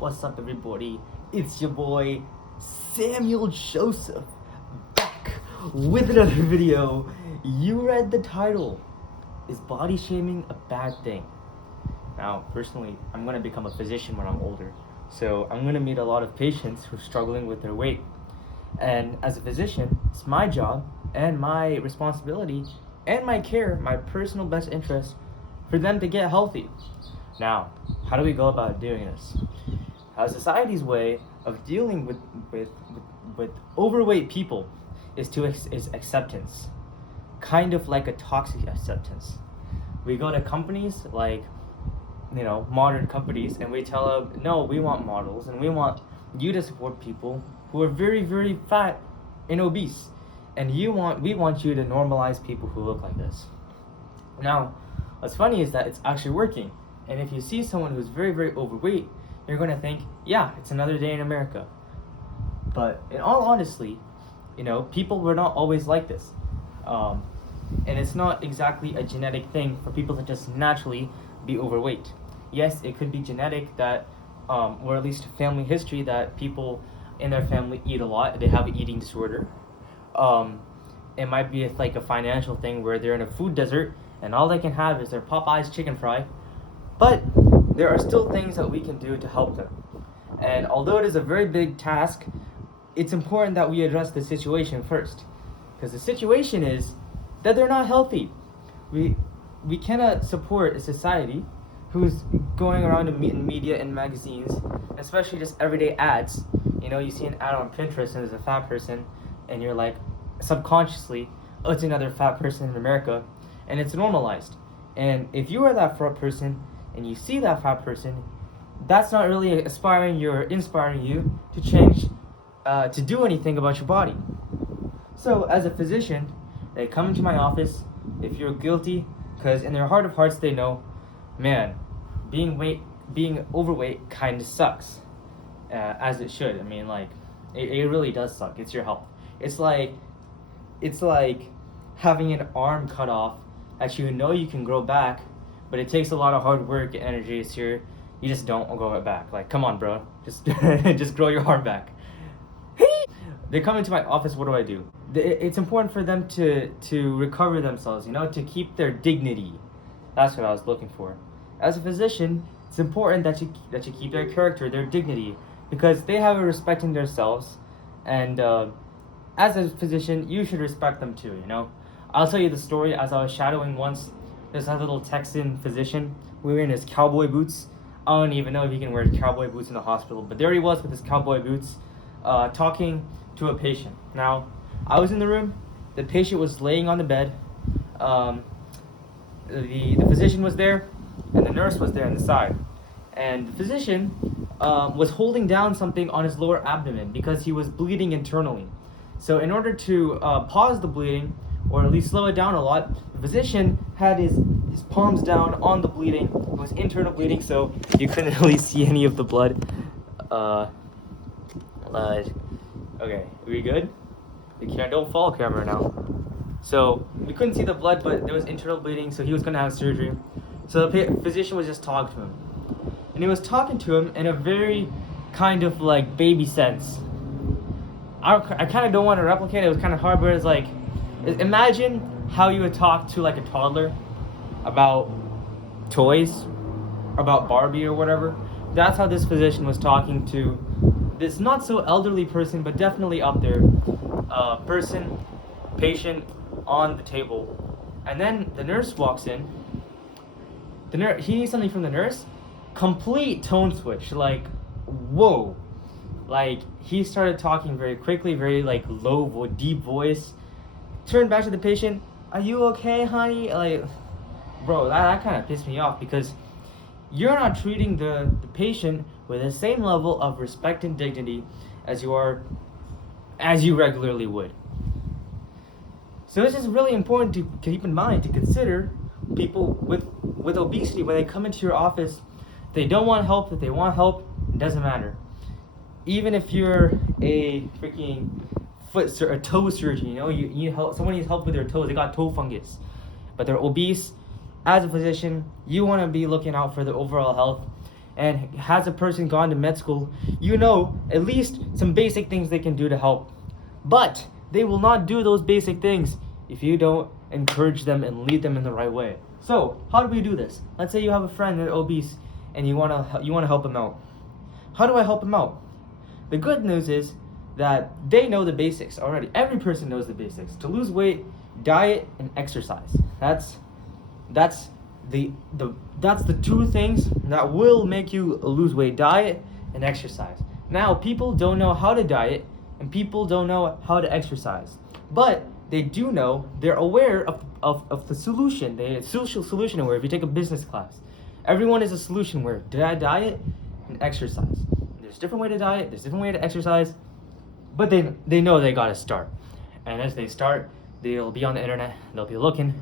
What's up, everybody? It's your boy Samuel Joseph back with another video. You read the title. Is body shaming a bad thing? Now, personally, I'm gonna become a physician when I'm older, so I'm gonna meet a lot of patients who are struggling with their weight. And as a physician, it's my job and my responsibility and my care, my personal best interest, for them to get healthy. Now, how do we go about doing this? Society's way of dealing with overweight people is acceptance, kind of like a toxic acceptance. We go to companies like, modern companies, and we tell them, no, we want models and we want you to support people who are very, very fat and obese, and we want you to normalize people who look like this. Now, what's funny is that it's actually working. And if you see someone who's very, very overweight, you're going to think, yeah, it's another day in America. But in all honesty, people were not always like this. And it's not exactly a genetic thing for people to just naturally be overweight. Yes, it could be genetic that, or at least family history, that people in their family eat a lot, they have an eating disorder. It might be like a financial thing where they're in a food desert and all they can have is their Popeye's chicken fry. But there are still things that we can do to help them. And although it is a very big task, it's important that we address the situation first. Because the situation is that they're not healthy. We cannot support a society who's going around in media and magazines, especially just everyday ads. You see an ad on Pinterest and there's a fat person, and you're like, subconsciously, oh, it's another fat person in America, and it's normalized. And if you are that fat person, and you see that fat person, that's not really inspiring you to change, to do anything about your body. So as a physician, they come into my office if you're guilty, because in their heart of hearts they know, man, being overweight kind of sucks, as it should. It really does suck. It's your health. It's like having an arm cut off that you can grow back, but it takes a lot of hard work and energy, so you just don't grow it back. Like, come on, bro. Just just grow your arm back. They come into my office, what do I do? It's important for them to recover themselves, to keep their dignity. That's what I was looking for. As a physician, it's important that you keep their character, their dignity, because they have a respect in themselves, and as a physician, you should respect them too, I'll tell you the story. As I was shadowing once, there's a little Texan physician. We were in his cowboy boots. I don't even know if he can wear cowboy boots in the hospital, but there he was with his cowboy boots, talking to a patient. Now, I was in the room. The patient was laying on the bed. The physician was there, and the nurse was there on the side. And the physician was holding down something on his lower abdomen because he was bleeding internally. So in order to pause the bleeding, or at least slow it down a lot, the physician had his palms down on the bleeding. It was internal bleeding, so you couldn't really see any of the blood. Okay, are we good? Don't fall camera now. So we couldn't see the blood, but there was internal bleeding, so he was gonna have surgery. So the physician was just talking to him. And he was talking to him in a very kind of like baby sense. I kind of don't want to replicate it. It was kind of hard, but it's like, imagine how you would talk to like a toddler about toys, about Barbie or whatever. That's how this physician was talking to this not so elderly person, but definitely up there, patient on the table. And then the nurse walks in. He needs something from the nurse. Complete tone switch, like, whoa. Like, he started talking very quickly, very like low, deep voice. Turned back to the patient, are you okay, honey? Like, bro, that kind of pissed me off, because you're not treating the patient with the same level of respect and dignity as you regularly would. So this is really important to keep in mind, to consider people with obesity when they come into your office. If they don't want help, if they want help, it doesn't matter. Even if you're a freaking a toe surgeon, you need help. Someone needs help with their toes. They got toe fungus, but they're obese. As a physician, you want to be looking out for their overall health, and has a person gone to med school, you know at least some basic things they can do to help. But they will not do those basic things if you don't encourage them and lead them in the right way. So how do we do this? Let's say you have a friend that's obese and you wanna help him out. How do I help him out? The good news is that they know the basics already. Every person knows the basics. To lose weight, diet and exercise. That's the two things that will make you lose weight: diet and exercise. Now, people don't know how to diet and people don't know how to exercise, but they do know, they're aware of the solution. They're social solution aware. If you take a business class, everyone is a solution aware. Diet and exercise. There's a different way to diet, there's a different way to exercise, but they know they gotta start. And as they start, they'll be on the internet, they'll be looking,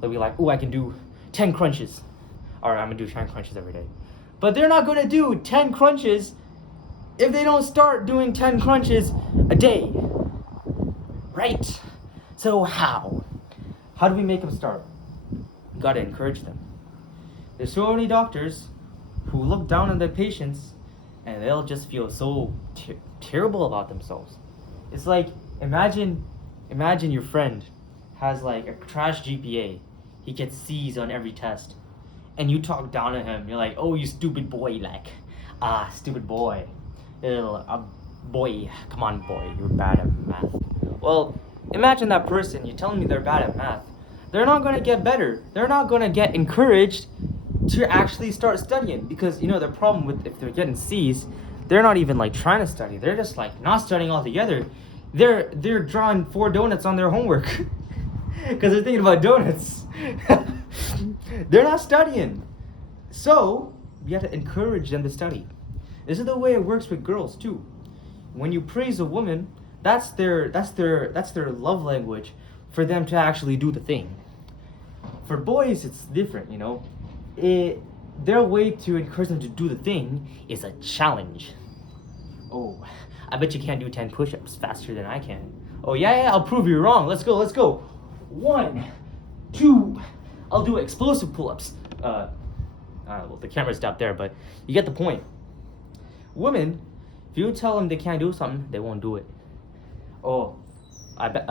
they'll be like, oh, I can do 10 crunches. Alright, I'm gonna do 10 crunches every day. But they're not gonna do 10 crunches if they don't start doing 10 crunches a day. Right? So how? How do we make them start? You gotta encourage them. There's so many doctors who look down on their patients and they'll just feel so terrible about themselves. It's like, imagine your friend has like a trash GPA. He gets C's on every test. And you talk down at him. You're like, oh, you stupid boy, like, stupid boy. Boy, come on, boy, you're bad at math. Well, imagine that person, you telling me they're bad at math. They're not gonna get better. They're not gonna get encouraged to actually start studying, because the problem with, if they're getting C's, they're not even like trying to study. They're just like not studying altogether. They're drawing 4 donuts on their homework because they're thinking about donuts. They're not studying. So you have to encourage them to study. This is the way it works with girls too. When you praise a woman, that's their love language for them to actually do the thing. For boys, it's different, their way to encourage them to do the thing is a challenge. Oh, I bet you can't do 10 push-ups faster than I can. Oh yeah, I'll prove you wrong. Let's go. 1, 2, I'll do explosive pull-ups. Well, the camera's stopped there, but you get the point. Women, if you tell them they can't do something, they won't do it. Oh, I bet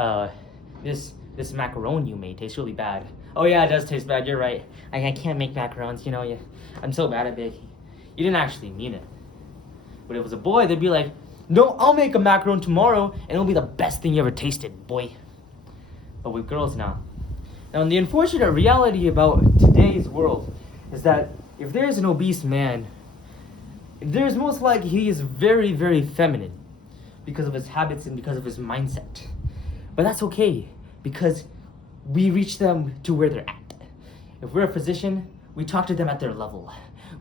this macaroni you made tastes really bad. Oh yeah, it does taste bad. You're right. I can't make macarons. I'm so bad at baking. You didn't actually mean it. But if it was a boy, they'd be like, no, I'll make a macaron tomorrow, and it'll be the best thing you ever tasted, boy. But with girls now. Now, the unfortunate reality about today's world is that if there's an obese man, there's most likely he is very, very feminine because of his habits and because of his mindset. But that's okay, because we reach them to where they're at. If we're a physician, we talk to them at their level.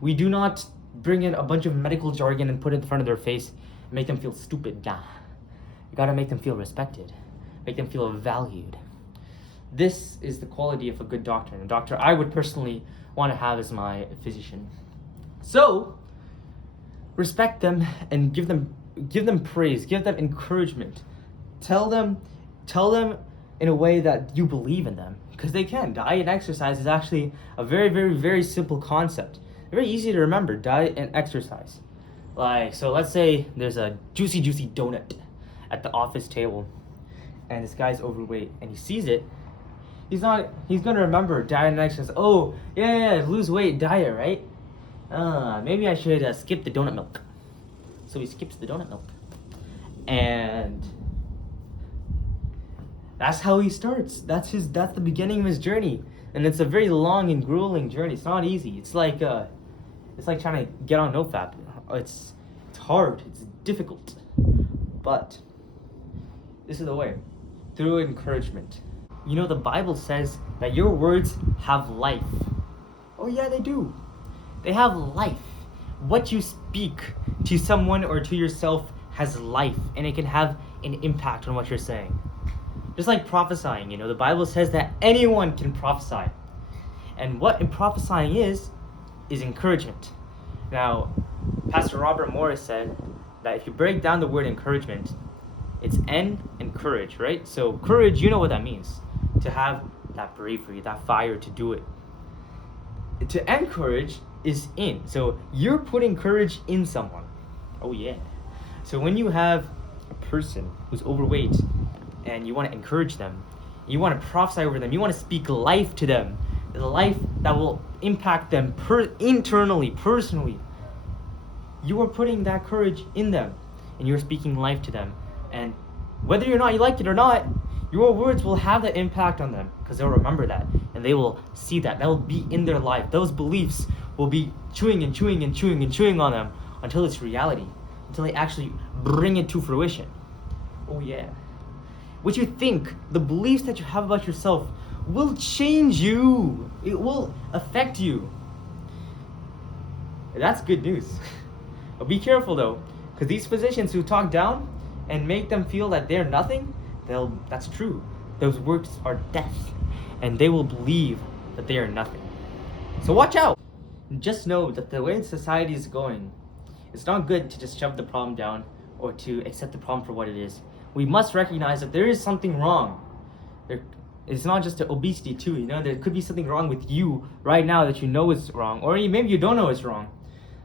We do not bring in a bunch of medical jargon and put it in front of their face and make them feel stupid. Nah. You gotta make them feel respected, make them feel valued. This is the quality of a good doctor, and a doctor I would personally want to have as my physician. So, respect them and give them praise, give them encouragement. Tell them in a way that you believe in them, because they can. Diet and exercise is actually a very, very, very simple concept. Very easy to remember, diet and exercise. So let's say there's a juicy donut at the office table, and this guy's overweight, and he sees it. He's gonna remember diet and exercise. Oh, yeah, lose weight, diet, right? Maybe I should skip the donut milk. So he skips the donut milk. And that's how he starts. That's the beginning of his journey. And it's a very long and grueling journey. It's not easy. It's like trying to get on NoFap. It's hard. It's difficult. But this is the way. Through encouragement. The Bible says that your words have life. Oh yeah, they do. They have life. What you speak to someone or to yourself has life, and it can have an impact on what you're saying. Just like prophesying, the Bible says that anyone can prophesy. And what prophesying is encouragement. Now, Pastor Robert Morris said that if you break down the word encouragement, it's N and courage, right? So courage, you know what that means. To have that bravery, that fire to do it. To encourage is in. So you're putting courage in someone. Oh yeah. So when you have a person who's overweight and you want to encourage them, you want to prophesy over them, you want to speak life to them, the life that will impact them internally, personally, you are putting that courage in them and you're speaking life to them. And whether or not you like it or not, your words will have that impact on them because they'll remember that and they will see that. That will be in their life. Those beliefs will be chewing and chewing and chewing and chewing on them until it's reality, until they actually bring it to fruition. Oh yeah. What you think, the beliefs that you have about yourself will change you. It will affect you. That's good news. But be careful though, because these physicians who talk down and make them feel that they're nothing, that's true. Those words are death, and they will believe that they are nothing. So watch out. Just know that the way society is going, it's not good to just shove the problem down or to accept the problem for what it is. We must recognize that there is something wrong. It's not just the obesity too, you know, there could be something wrong with you right now that you know is wrong, or maybe you don't know it's wrong.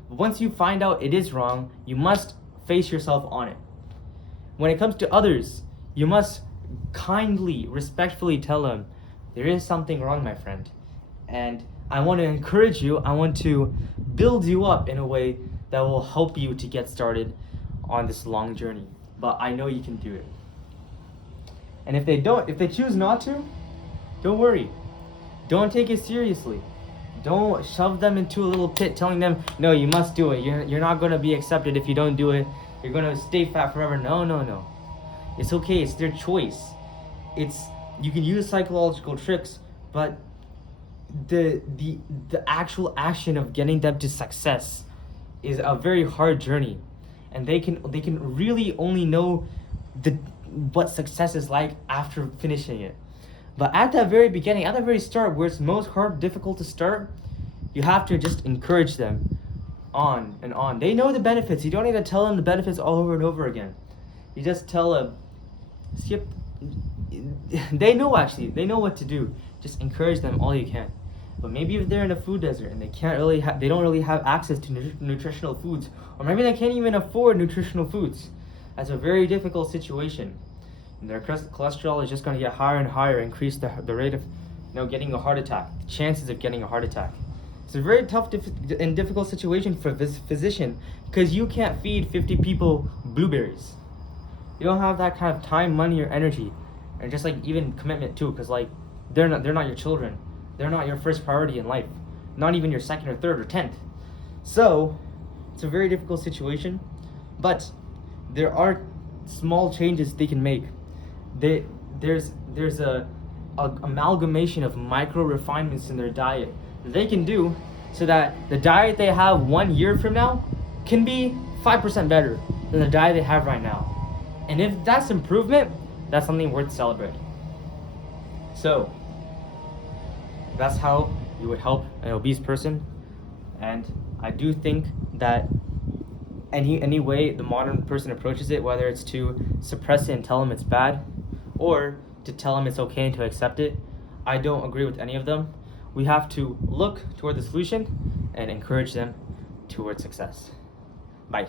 But once you find out it is wrong, you must face yourself on it. When it comes to others, you must kindly, respectfully tell them, there is something wrong, my friend. And I want to encourage you, I want to build you up in a way that will help you to get started on this long journey. But I know you can do it. And if they choose not to, don't worry. Don't take it seriously. Don't shove them into a little pit telling them, no, you must do it. You're not going to be accepted if you don't do it. You're going to stay fat forever. No. It's okay. It's their choice. You can use psychological tricks, but the actual action of getting them to success is a very hard journey. And they can really only know what success is like after finishing it. But at that very beginning, at the very start, where it's most difficult to start, you have to just encourage them on and on. They know the benefits. You don't need to tell them the benefits all over and over again. You just tell them, skip. They know what to do. Just encourage them all you can. But maybe if they're in a food desert and they don't really have access to nutritional foods, or maybe they can't even afford nutritional foods, that's a very difficult situation. And their cholesterol is just going to get higher and higher, increase the rate of getting a heart attack, the chances of getting a heart attack. It's a very tough and difficult situation for this physician because you can't feed 50 people blueberries. You don't have that kind of time, money, or energy, and just even commitment too, because they're not your children. They're not your first priority in life, not even your second or third or 10th. So it's a very difficult situation, but there are small changes they can make. There's a amalgamation of micro refinements in their diet that they can do so that the diet they have 1 year from now can be 5% better than the diet they have right now. And if that's improvement, that's something worth celebrating. So that's how you would help an obese person. And I do think that any way the modern person approaches it, whether it's to suppress it and tell them it's bad, or to tell them it's okay and to accept it, I don't agree with any of them. We have to look toward the solution and encourage them toward success. Bye.